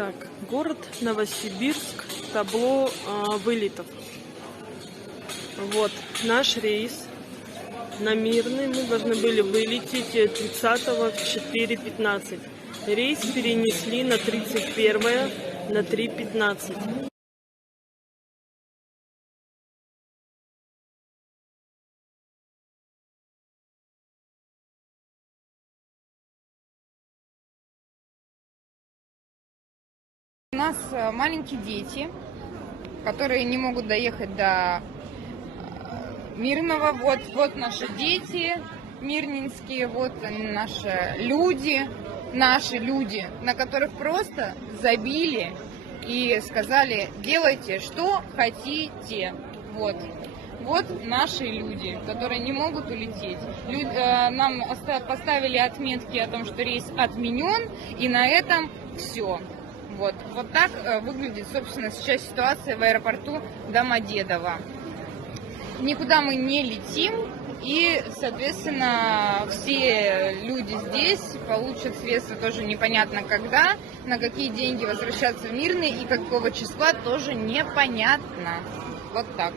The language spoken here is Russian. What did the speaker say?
Так, город Новосибирск, табло вылетов. Вот наш рейс на Мирный. Мы должны были вылететь 30-го в 4:15. Рейс перенесли на 31-е на 3:15. У нас маленькие дети, которые не могут доехать до Мирного. Вот наши дети мирнинские, вот наши люди, на которых просто забили и сказали: делайте, что хотите. Вот наши люди, которые не могут улететь. Нам поставили отметки о том, что рейс отменен, и на этом все. Вот так выглядит, собственно, сейчас ситуация в аэропорту Домодедово. Никуда мы не летим, и, соответственно, все люди здесь получат средства тоже непонятно когда, на какие деньги возвращаться в Мирный и какого числа тоже непонятно. Вот так.